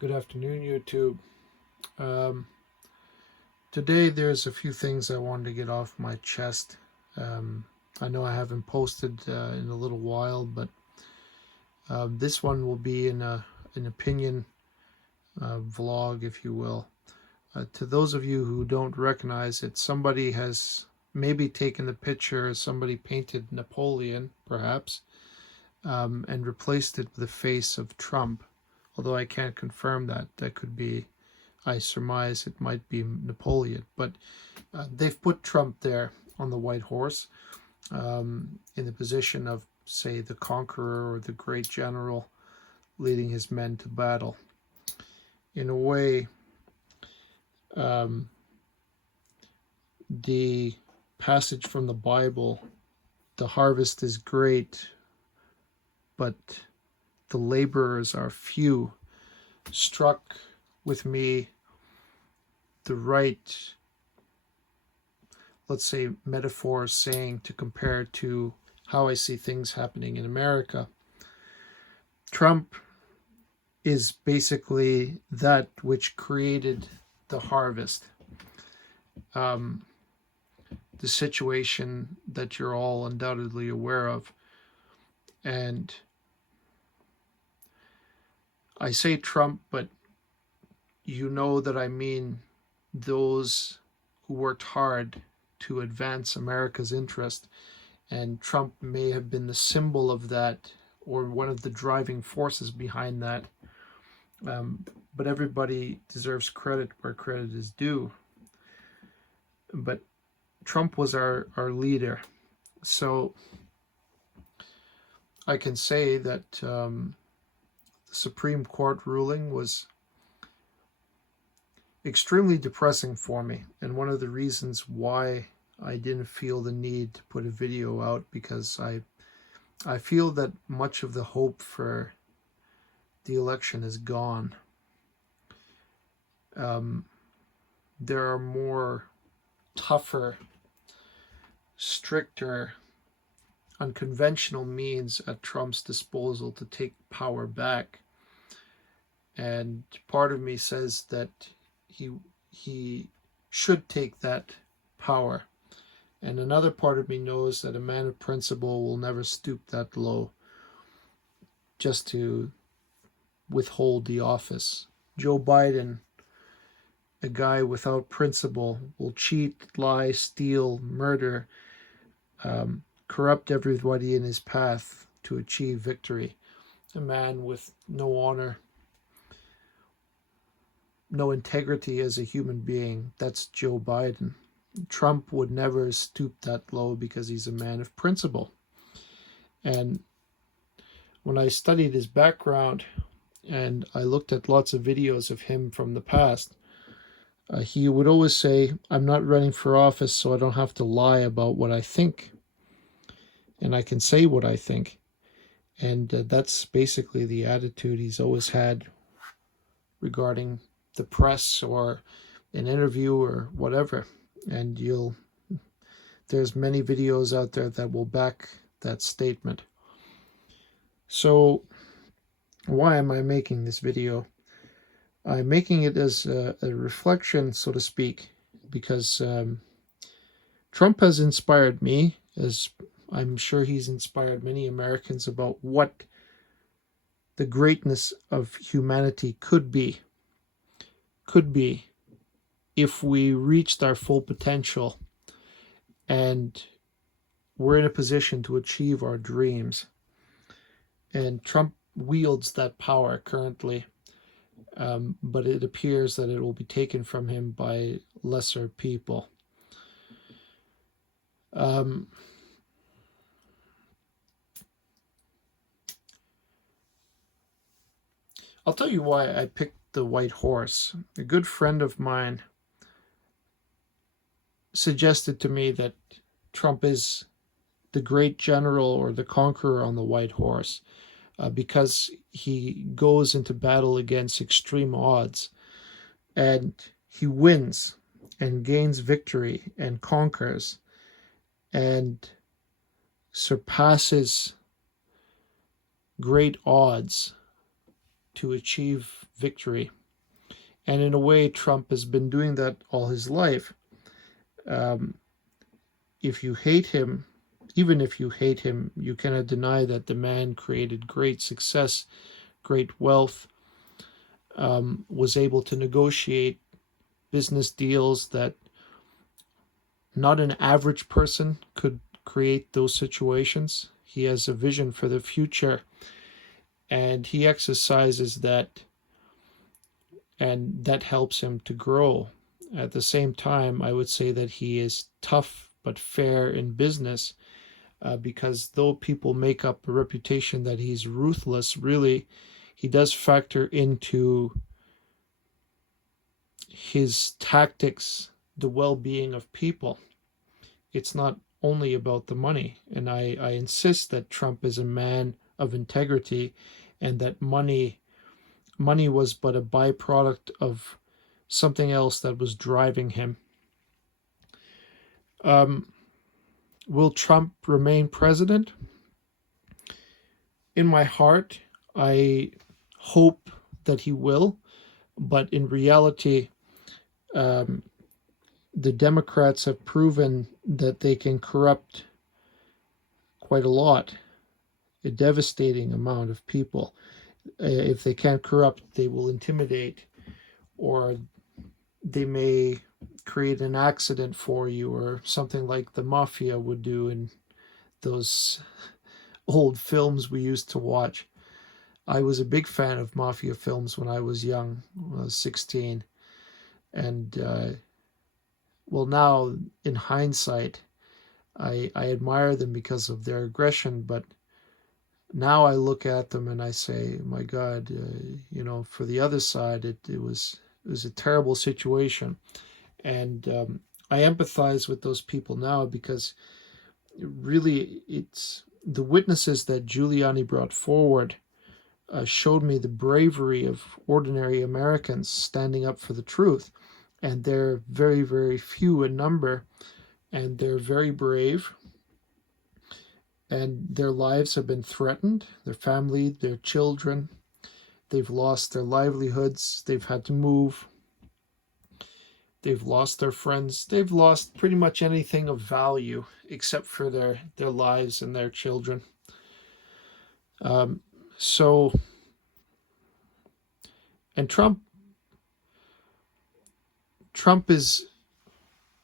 Good afternoon, YouTube. Um, Today, there's a few things I wanted to get off my chest. Um, I know I haven't posted in a little while, but this one will be in an opinion vlog, if you will. To those of you who don't recognize it, somebody has maybe taken the picture, somebody painted Napoleon, perhaps, and replaced it with the face of Trump. Although I can't confirm that. That could be, I surmise it might be Napoleon, but they've put Trump there on the white horse in the position of, say, the conqueror or the great general leading his men to battle. In a way, the passage from the Bible, the harvest is great, but the laborers are few, struck with me the right, let's say, metaphor saying to compare to how I see things happening in America. Trump is basically that which created the harvest. The situation that you're all undoubtedly aware of. And I say Trump, but you know that I mean those who worked hard to advance America's interest. And Trump may have been the symbol of that or one of the driving forces behind that. But everybody deserves credit where credit is due. But Trump was our leader. So I can say that the Supreme Court ruling was extremely depressing for me. And one of the reasons why I didn't feel the need to put a video out, because I feel that much of the hope for the election is gone. There are more tougher, stricter, unconventional means at Trump's disposal to take power back. And part of me says that he should take that power. And another part of me knows that a man of principle will never stoop that low just to withhold the office. Joe Biden, a guy without principle, will cheat, lie, steal, murder, corrupt everybody in his path to achieve victory. A man with no honor, no integrity as a human being. That's Joe Biden. Trump would never stoop that low because he's a man of principle. And when I studied his background and I looked at lots of videos of him from the past, he would always say, I'm not running for office so I don't have to lie about what I think. And I can say what I think. And that's basically the attitude he's always had regarding the press or an interview or whatever. And there's many videos out there that will back that statement. So why am I making this video? I'm making it as a reflection, so to speak, because Trump has inspired me, as I'm sure he's inspired many Americans, about what the greatness of humanity could be if we reached our full potential and we're in a position to achieve our dreams. And Trump wields that power currently, but it appears that it will be taken from him by lesser people. I'll tell you why I picked the white horse. A good friend of mine suggested to me that Trump is the great general or the conqueror on the white horse because he goes into battle against extreme odds and he wins and gains victory and conquers and surpasses great odds to achieve victory. And in a way, Trump has been doing that all his life. Um, if you hate him, even if you hate him, you cannot deny that the man created great success, great wealth, was able to negotiate business deals that not an average person could create those situations. He has a vision for the future, and he exercises that, and that helps him to grow. At the same time, I would say that he is tough but fair in business, because though people make up a reputation that he's ruthless, really, he does factor into his tactics the well-being of people. It's not only about the money. And I insist that Trump is a man of integrity, and that money was but a byproduct of something else that was driving him. Will Trump remain president? In my heart, I hope that he will, but in reality, the Democrats have proven that they can corrupt quite a lot, a devastating amount of people. If they can't corrupt, they will intimidate, or they may create an accident for you, or something like the mafia would do in those old films we used to watch. I was a big fan of mafia films when I was young, when I was 16. And well, now in hindsight, I admire them because of their aggression, but now I look at them and I say, my God, for the other side, it was a terrible situation. And I empathize with those people now, because really it's the witnesses that Giuliani brought forward showed me the bravery of ordinary Americans standing up for the truth. And they're very, very few in number, and they're very brave, and their lives have been threatened, their family, their children, they've lost their livelihoods, they've had to move, they've lost their friends, they've lost pretty much anything of value except for their lives and their children. So, and Trump is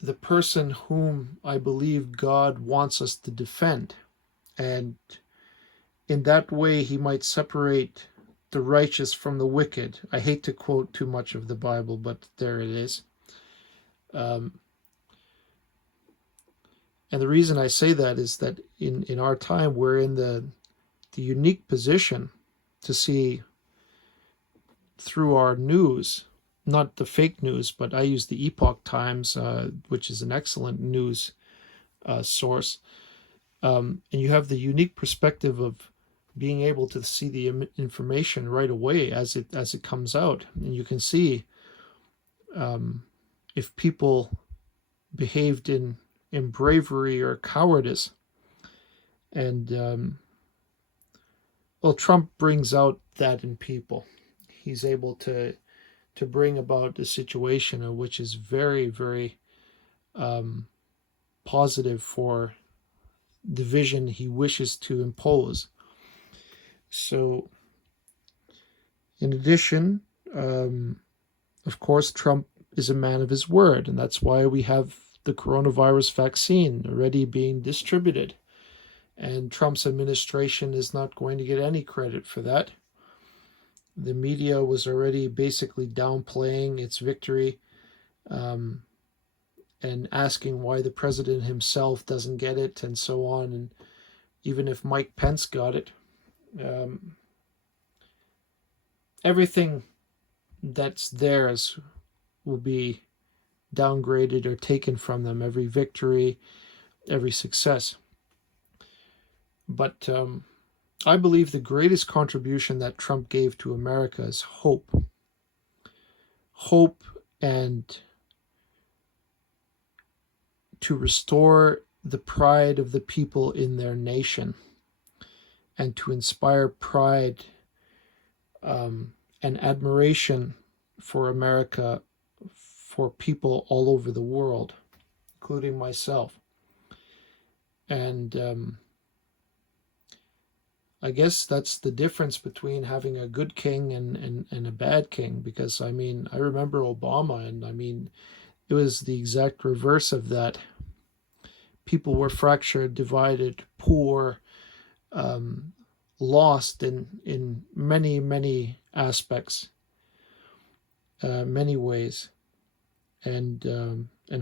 the person whom I believe God wants us to defend. And in that way, he might separate the righteous from the wicked. I hate to quote too much of the Bible, but there it is. And the reason I say that is that in our time, we're in the unique position to see through our news, not the fake news, but I use the Epoch Times, which is an excellent news source. And you have the unique perspective of being able to see the information right away as it comes out, and you can see if people behaved in bravery or cowardice. And well, Trump brings out that in people. He's able to bring about a situation which is very, very positive for the vision he wishes to impose. So, in addition, of course, Trump is a man of his word, and that's why we have the coronavirus vaccine already being distributed. And Trump's administration is not going to get any credit for that. The media was already basically downplaying its victory, and asking why the president himself doesn't get it, and so on. And even if Mike Pence got it, everything that's theirs will be downgraded or taken from them, every victory, every success. But I believe the greatest contribution that Trump gave to America is hope. Hope, and to restore the pride of the people in their nation, and to inspire pride and admiration for America for people all over the world, including myself. And I guess that's the difference between having a good king and a bad king, because I mean, I remember Obama, and I mean, it was the exact reverse of that. People were fractured, divided, poor, um, lost in many aspects, many ways, and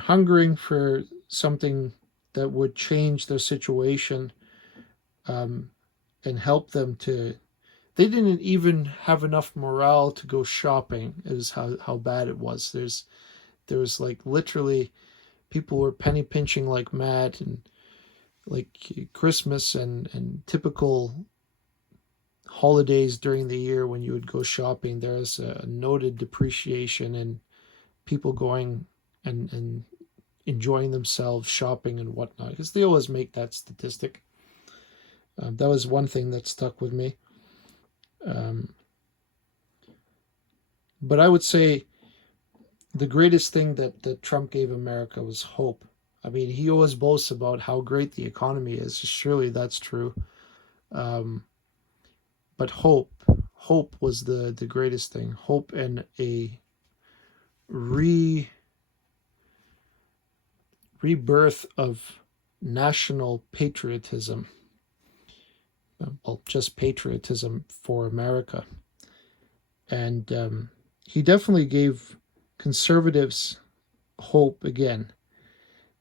hungering for something that would change their situation, um, and help them to. They didn't even have enough morale to go shopping. Is how bad it was. There was like literally people were penny pinching like mad, and like Christmas and typical holidays during the year when you would go shopping, there's a noted depreciation in people going and enjoying themselves shopping and whatnot, because they always make that statistic. That was one thing that stuck with me. Um, but I would say the greatest thing that Trump gave America was hope. I mean, he always boasts about how great the economy is. Surely that's true. Um, but hope was the greatest thing. Hope and a re rebirth of national patriotism. Well, just patriotism for America. And he definitely gave conservatives hope again,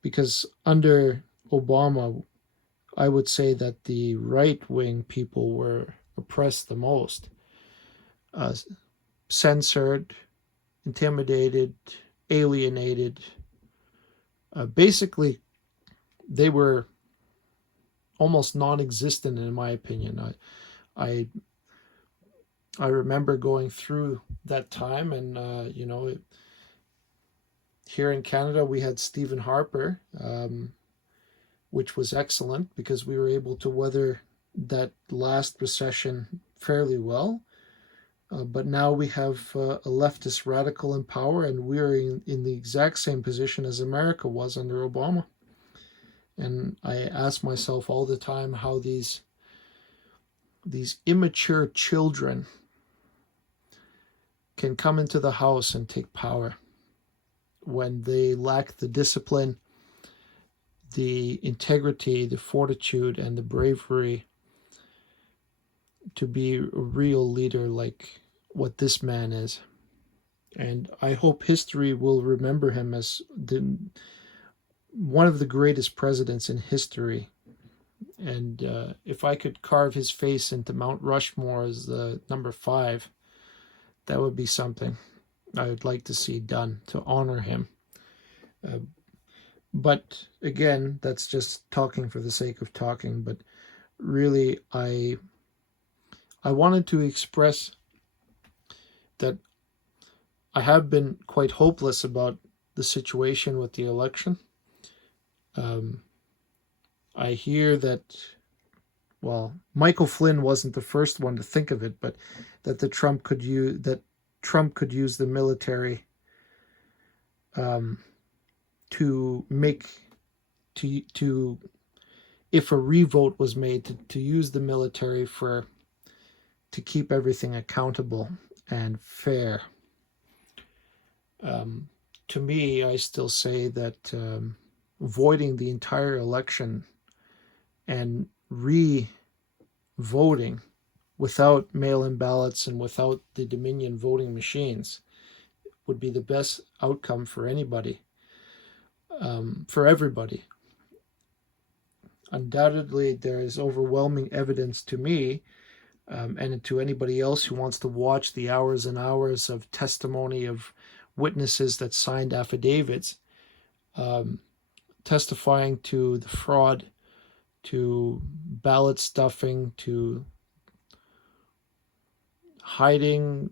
because under Obama, I would say that the right wing people were oppressed the most, uh, censored, intimidated, alienated. Basically, they were almost non-existent in my opinion. I I remember going through that time, and here in Canada we had Stephen Harper, which was excellent because we were able to weather that last recession fairly well. But now we have a leftist radical in power, and we're in the exact same position as America was under Obama. And I ask myself all the time how these immature children can come into the house and take power when they lack the discipline, the integrity, the fortitude, and the bravery to be a real leader like what this man is. And I hope history will remember him as one of the greatest presidents in history. And if I could carve his face into Mount Rushmore as the number 5, that would be something I would like to see done to honor him. But again, that's just talking for the sake of talking. But really, I wanted to express that I have been quite hopeless about the situation with the election. I hear that, well, Michael Flynn wasn't the first one to think of it, but that Trump could use the military to make to if a revote was made, to use the military to keep everything accountable and fair. To me, I still say that voiding the entire election and re-voting without mail-in ballots and without the Dominion voting machines would be the best outcome for anybody, for everybody. Undoubtedly, there is overwhelming evidence to me, and to anybody else who wants to watch the hours and hours of testimony of witnesses that signed affidavits, testifying to the fraud, to ballot stuffing, to hiding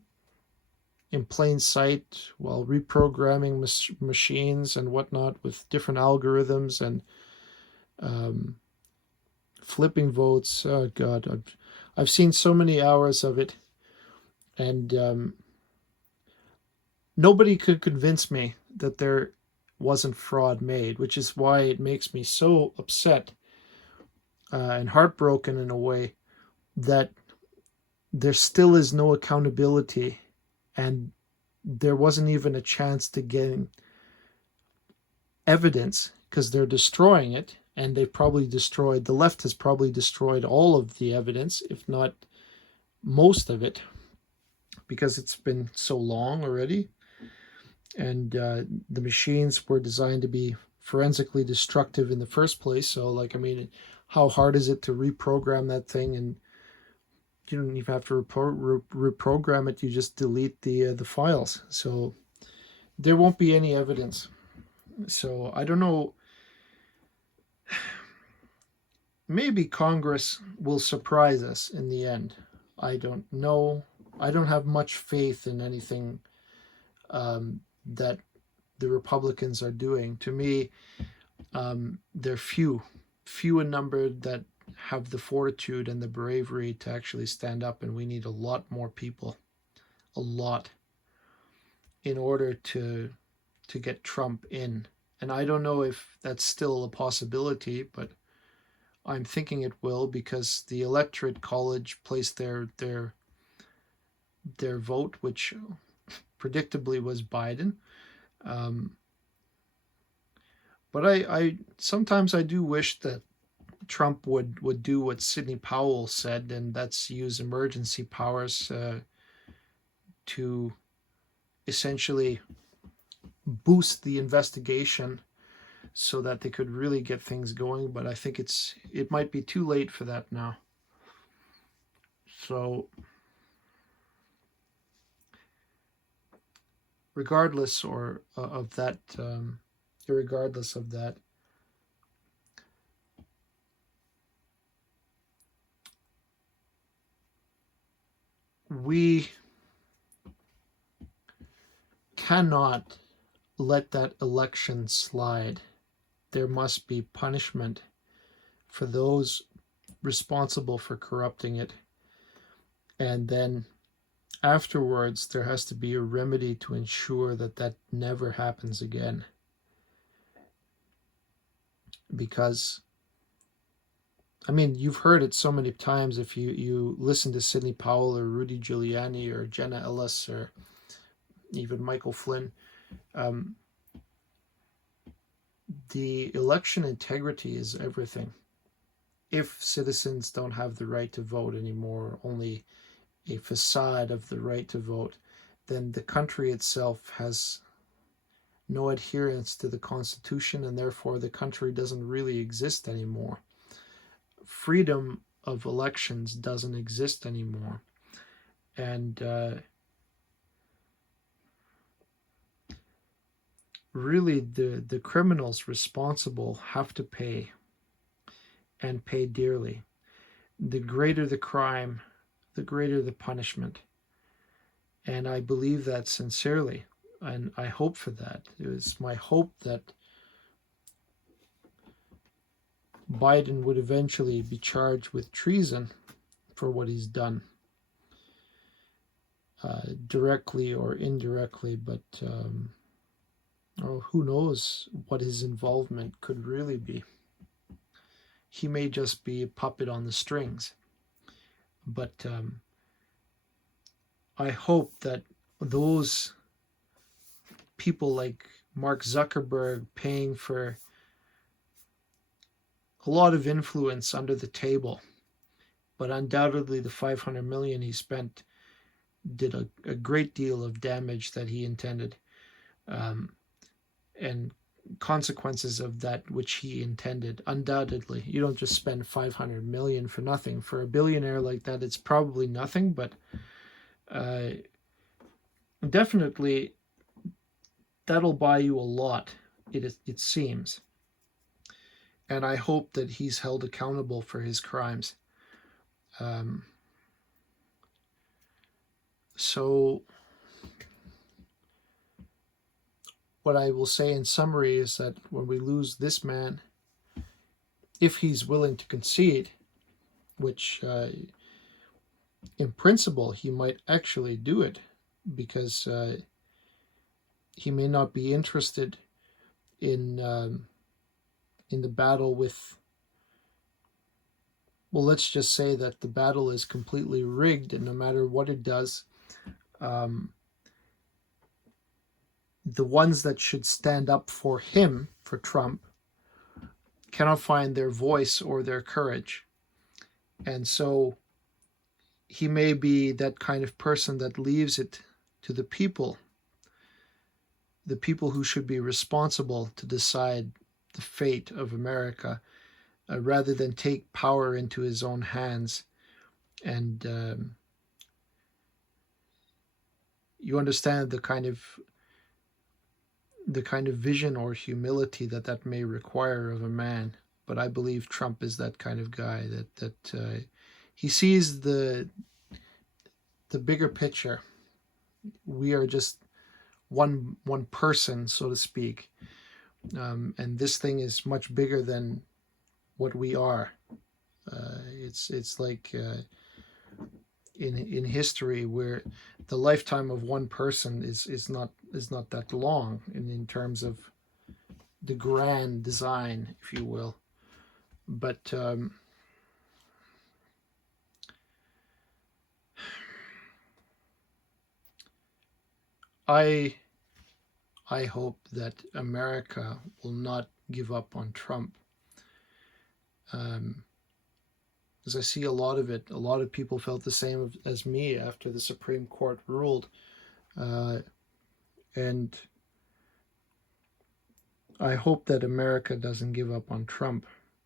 in plain sight while reprogramming machines and whatnot with different algorithms, and flipping votes. Oh God, I've seen so many hours of it, And nobody could convince me that there wasn't fraud made, which is why it makes me so upset and heartbroken in a way that there still is no accountability, and there wasn't even a chance to get evidence because they're destroying it, and they've probably destroyed, the left has probably destroyed all of the evidence, if not most of it, because it's been so long already. And the machines were designed to be forensically destructive in the first place. So, like, I mean, how hard is it to reprogram that thing? And you don't even have to reprogram it. You just delete the files. So there won't be any evidence. So I don't know. Maybe Congress will surprise us in the end. I don't know. I don't have much faith in anything that the Republicans are doing. To me, they're few in number that have the fortitude and the bravery to actually stand up, and we need a lot more people, a lot, in order to get Trump in. And I don't know if that's still a possibility, but I'm thinking it will, because the electorate college placed their vote, which predictably was Biden. Um, but I sometimes I do wish that Trump would do what Sidney Powell said, and that's use emergency powers to essentially boost the investigation so that they could really get things going. But I think it might be too late for that now. So regardless of that, regardless of that, we cannot let that election slide. There must be punishment for those responsible for corrupting it. And then afterwards, there has to be a remedy to ensure that that never happens again. Because, I mean, you've heard it so many times if you listen to Sidney Powell or Rudy Giuliani or Jenna Ellis or even Michael Flynn. The election integrity is everything. If citizens don't have the right to vote anymore, only a facade of the right to vote, then the country itself has no adherence to the Constitution, and therefore the country doesn't really exist anymore. Freedom of elections doesn't exist anymore. And really the criminals responsible have to pay, and pay dearly. The greater the crime, the greater the punishment. And I believe that sincerely, and I hope for that. It was my hope that Biden would eventually be charged with treason for what he's done, directly or indirectly, but who knows what his involvement could really be. He may just be a puppet on the strings. But I hope that those people like Mark Zuckerberg paying for a lot of influence under the table, but undoubtedly the 500 million he spent did a great deal of damage that he intended, and consequences of that which he intended. Undoubtedly, you don't just spend 500 million for nothing. For a billionaire like that, it's probably nothing, but definitely that'll buy you a lot, it seems. And I hope that he's held accountable for his crimes. So what I will say in summary is that when we lose this man, if he's willing to concede, which in principle, he might actually do it because he may not be interested in the battle with. Well, let's just say that the battle is completely rigged, and no matter what it does, um, the ones that should stand up for him, for Trump, cannot find their voice or their courage. And so he may be that kind of person that leaves it to the people who should be responsible to decide the fate of America, rather than take power into his own hands. And you understand the kind of vision or humility that may require of a man. But I believe Trump is that kind of guy that he sees the bigger picture. We are just one person, so to speak, and this thing is much bigger than what we are. It's like in history, where the lifetime of one person is not that long in terms of the grand design, if you will. But I hope that America will not give up on Trump. As I see a lot of it, a lot of people felt the same as me after the Supreme Court ruled. And I hope that America doesn't give up on Trump,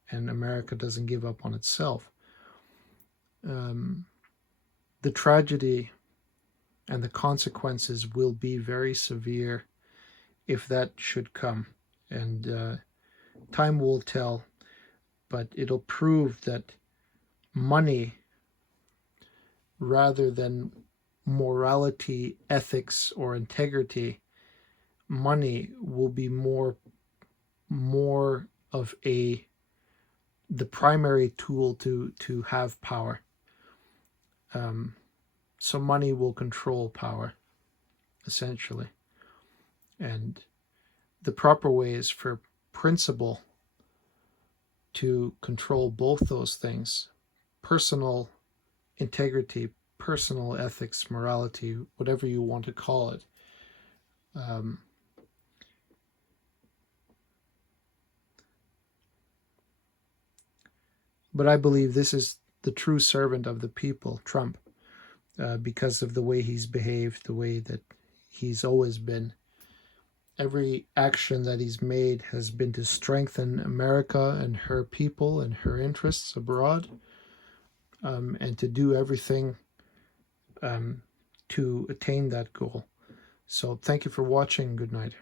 and America doesn't give up on itself. The tragedy and the consequences will be very severe if that should come. And time will tell, but it'll prove that money, rather than morality, ethics, or integrity, money will be more of the primary tool to have power. So money will control power, essentially. And the proper way is for principle to control both those things: personal integrity, personal ethics, morality, whatever you want to call it. But I believe this is the true servant of the people, Trump, because of the way he's behaved, the way that he's always been. Every action that he's made has been to strengthen America and her people and her interests abroad, and to do everything to attain that goal. So thank you for watching. Good night.